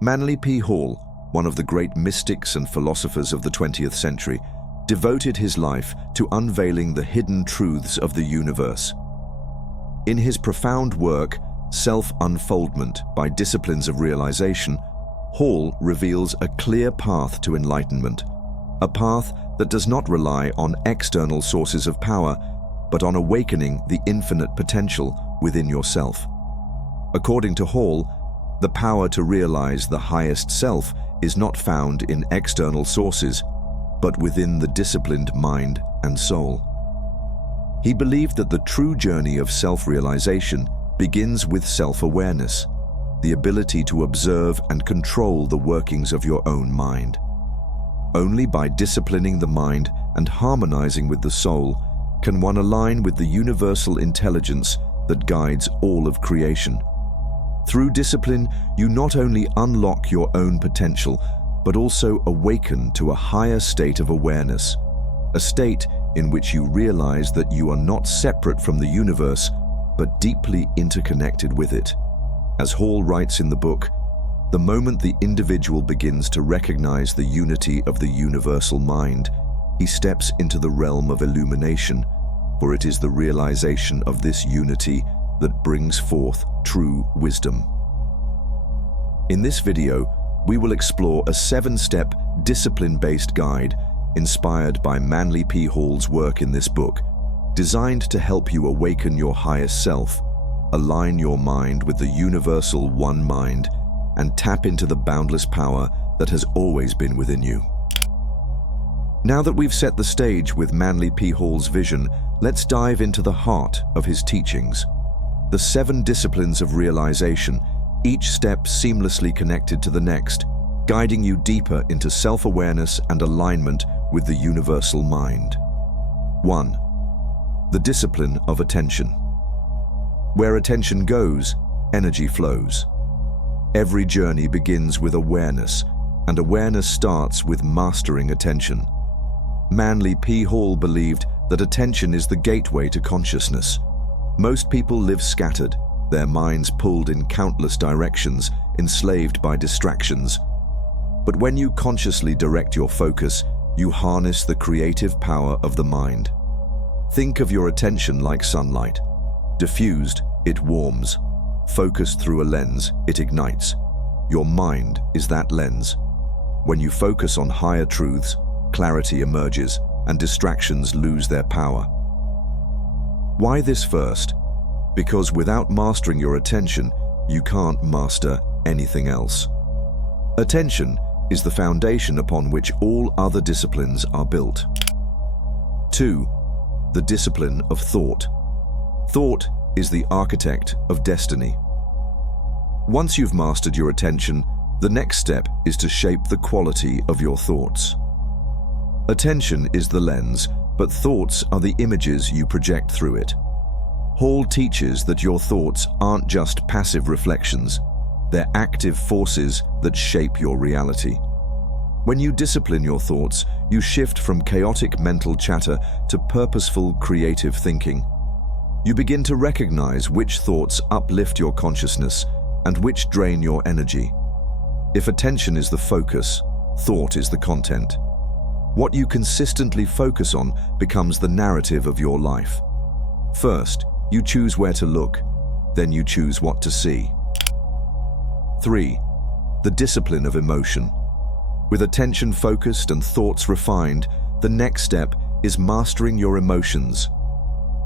Manly P. Hall, one of the great mystics and philosophers of the 20th century, devoted his life to unveiling the hidden truths of the universe. In his profound work, Self-Unfoldment by Disciplines of Realization, Hall reveals a clear path to enlightenment, a path that does not rely on external sources of power, but on awakening the infinite potential within yourself. According to Hall, the power to realize the highest self is not found in external sources, but within the disciplined mind and soul. He believed that the true journey of self-realization begins with self-awareness, the ability to observe and control the workings of your own mind. Only by disciplining the mind and harmonizing with the soul can one align with the universal intelligence that guides all of creation. Through discipline, you not only unlock your own potential, but also awaken to a higher state of awareness, a state in which you realize that you are not separate from the universe, but deeply interconnected with it. As Hall writes in the book, the moment the individual begins to recognize the unity of the universal mind, he steps into the realm of illumination, for it is the realization of this unity that brings forth true wisdom. In this video, we will explore a 7-step discipline-based guide inspired by Manly P. Hall's work in this book, designed to help you awaken your highest self, align your mind with the universal one mind, and tap into the boundless power that has always been within you. Now that we've set the stage with Manly P. Hall's vision, let's dive into the heart of his teachings. The 7 disciplines of realization, each step seamlessly connected to the next, guiding you deeper into self-awareness and alignment with the universal mind. 1. The discipline of attention. Where attention goes, energy flows. Every journey begins with awareness, and awareness starts with mastering attention. Manly P. Hall believed that attention is the gateway to consciousness. Most people live scattered, their minds pulled in countless directions, enslaved by distractions. But when you consciously direct your focus, you harness the creative power of the mind. Think of your attention like sunlight. Diffused, it warms. Focused through a lens, it ignites. Your mind is that lens. When you focus on higher truths, clarity emerges and distractions lose their power. Why this first? Because without mastering your attention, you can't master anything else. Attention is the foundation upon which all other disciplines are built. 2. The discipline of thought. Thought is the architect of destiny. Once you've mastered your attention, the next step is to shape the quality of your thoughts. Attention is the lens, but thoughts are the images you project through it. Hall teaches that your thoughts aren't just passive reflections, they're active forces that shape your reality. When you discipline your thoughts, you shift from chaotic mental chatter to purposeful, creative thinking. You begin to recognize which thoughts uplift your consciousness and which drain your energy. If attention is the focus, thought is the content. What you consistently focus on becomes the narrative of your life. First, you choose where to look, then you choose what to see. 3. The discipline of emotion. With attention focused and thoughts refined, the next step is mastering your emotions.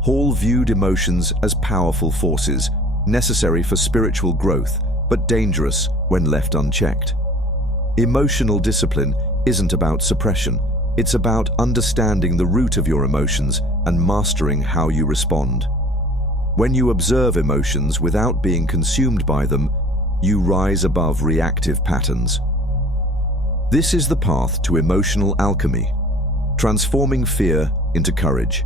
Hall viewed emotions as powerful forces, necessary for spiritual growth, but dangerous when left unchecked. Emotional discipline isn't about suppression, it's about understanding the root of your emotions and mastering how you respond. When you observe emotions without being consumed by them, you rise above reactive patterns. This is the path to emotional alchemy, transforming fear into courage,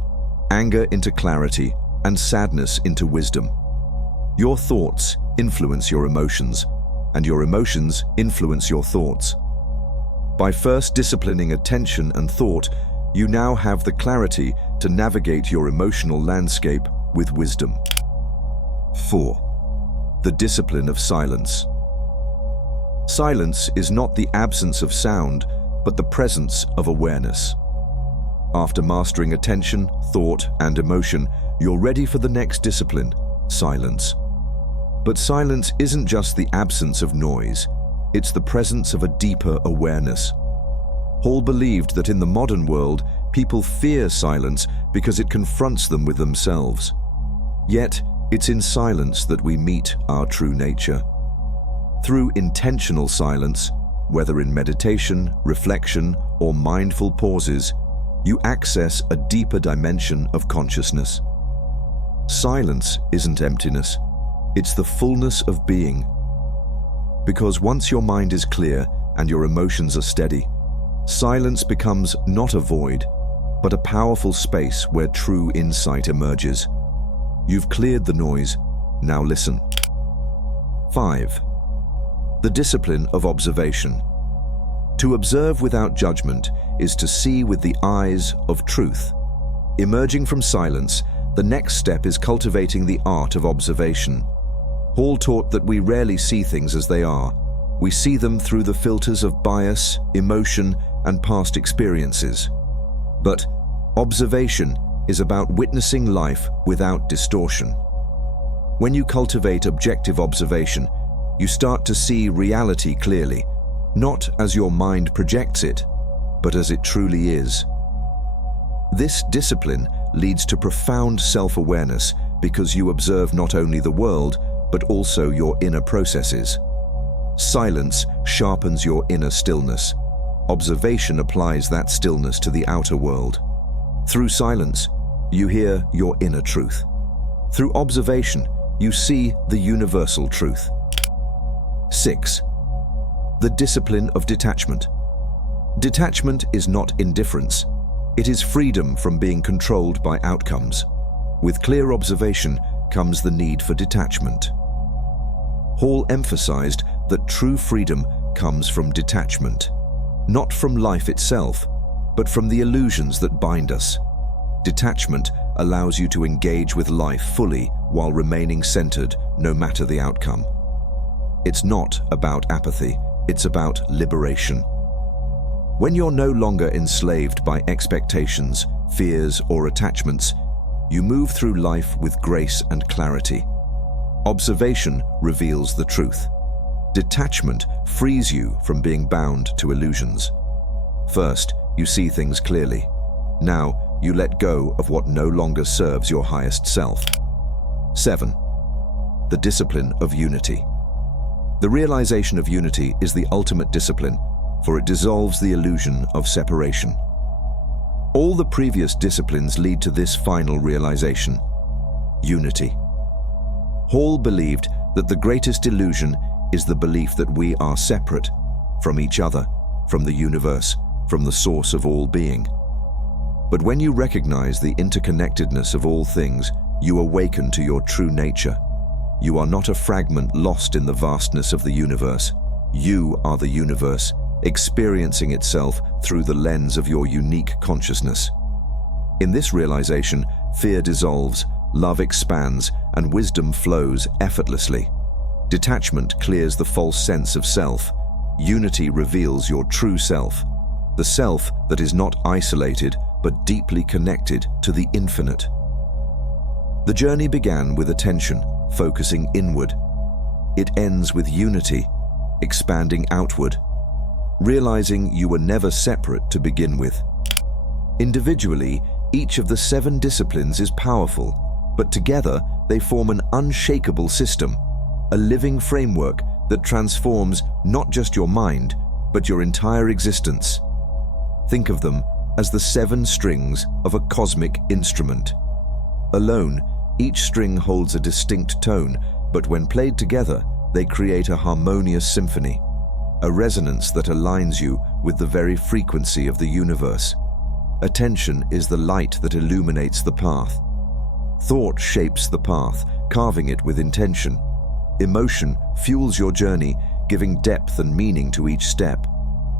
anger into clarity, and sadness into wisdom. Your thoughts influence your emotions, and your emotions influence your thoughts. By first disciplining attention and thought, you now have the clarity to navigate your emotional landscape with wisdom. 4. The discipline of silence. Silence is not the absence of sound, but the presence of awareness. After mastering attention, thought, and emotion, you're ready for the next discipline, silence. But silence isn't just the absence of noise, it's the presence of a deeper awareness. Hall believed that in the modern world, people fear silence because it confronts them with themselves. Yet, it's in silence that we meet our true nature. Through intentional silence, whether in meditation, reflection, or mindful pauses, you access a deeper dimension of consciousness. Silence isn't emptiness, it's the fullness of being. Because once your mind is clear and your emotions are steady, silence becomes not a void, but a powerful space where true insight emerges. You've cleared the noise, now listen. 5. The discipline of observation. To observe without judgment is to see with the eyes of truth. Emerging from silence, the next step is cultivating the art of observation. Hall taught that we rarely see things as they are. We see them through the filters of bias, emotion, and past experiences. But observation is about witnessing life without distortion. When you cultivate objective observation, you start to see reality clearly, not as your mind projects it, but as it truly is. This discipline leads to profound self-awareness because you observe not only the world, but also your inner processes. Silence sharpens your inner stillness. Observation applies that stillness to the outer world. Through silence, you hear your inner truth. Through observation, you see the universal truth. 6. The discipline of detachment. Detachment is not indifference. It is freedom from being controlled by outcomes. With clear observation comes the need for detachment. Hall emphasized that true freedom comes from detachment, not from life itself, but from the illusions that bind us. Detachment allows you to engage with life fully while remaining centered, no matter the outcome. It's not about apathy, it's about liberation. When you're no longer enslaved by expectations, fears, or attachments, you move through life with grace and clarity. Observation reveals the truth. Detachment frees you from being bound to illusions. First, you see things clearly. Now, you let go of what no longer serves your highest self. 7. The discipline of unity. The realization of unity is the ultimate discipline, for it dissolves the illusion of separation. All the previous disciplines lead to this final realization: unity. Hall believed that the greatest illusion is the belief that we are separate from each other, from the universe, from the source of all being. But when you recognize the interconnectedness of all things, you awaken to your true nature. You are not a fragment lost in the vastness of the universe. You are the universe, experiencing itself through the lens of your unique consciousness. In this realization, fear dissolves, love expands, and wisdom flows effortlessly. Detachment clears the false sense of self. Unity reveals your true self, the self that is not isolated but deeply connected to the infinite. The journey began with attention, focusing inward. It ends with unity, expanding outward, realizing you were never separate to begin with. Individually, each of the 7 disciplines is powerful, but together they form an unshakable system, a living framework that transforms not just your mind, but your entire existence. Think of them as the 7 strings of a cosmic instrument. Alone, each string holds a distinct tone, but when played together, they create a harmonious symphony, a resonance that aligns you with the very frequency of the universe. Attention is the light that illuminates the path. Thought shapes the path, carving it with intention. Emotion fuels your journey, giving depth and meaning to each step.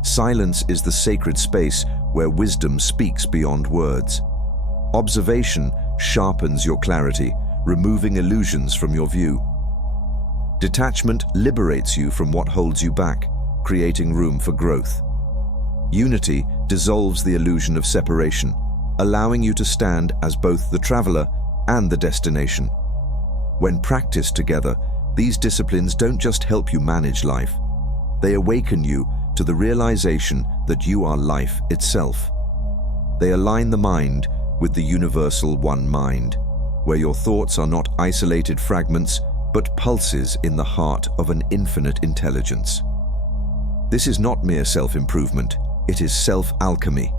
Silence is the sacred space where wisdom speaks beyond words. Observation sharpens your clarity, removing illusions from your view. Detachment liberates you from what holds you back, creating room for growth. Unity dissolves the illusion of separation, allowing you to stand as both the traveler and the destination. When practiced together, these disciplines don't just help you manage life. They awaken you to the realization that you are life itself. They align the mind with the universal one mind, where your thoughts are not isolated fragments, but pulses in the heart of an infinite intelligence. This is not mere self-improvement, it is self-alchemy,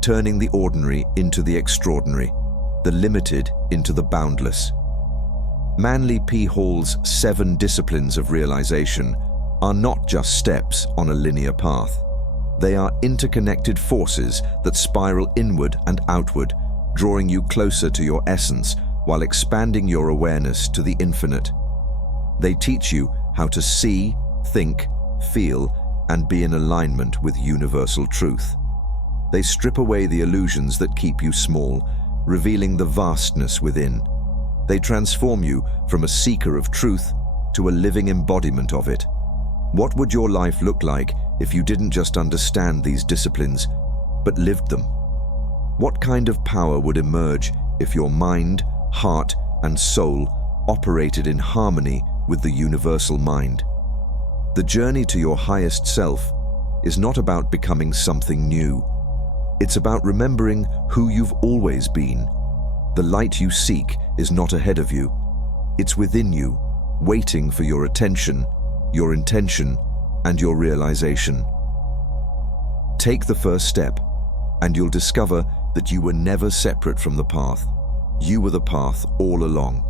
turning the ordinary into the extraordinary, the limited into the boundless. Manly P. Hall's 7 disciplines of realization are not just steps on a linear path. They are interconnected forces that spiral inward and outward, drawing you closer to your essence while expanding your awareness to the infinite. They teach you how to see, think, feel, and be in alignment with universal truth. They strip away the illusions that keep you small, revealing the vastness within. They transform you from a seeker of truth to a living embodiment of it. What would your life look like if you didn't just understand these disciplines, but lived them? What kind of power would emerge if your mind, heart, and soul operated in harmony with the universal mind? The journey to your highest self is not about becoming something new. It's about remembering who you've always been. The light you seek is not ahead of you. It's within you, waiting for your attention, your intention, and your realization. Take the first step, and you'll discover that you were never separate from the path. You were the path all along.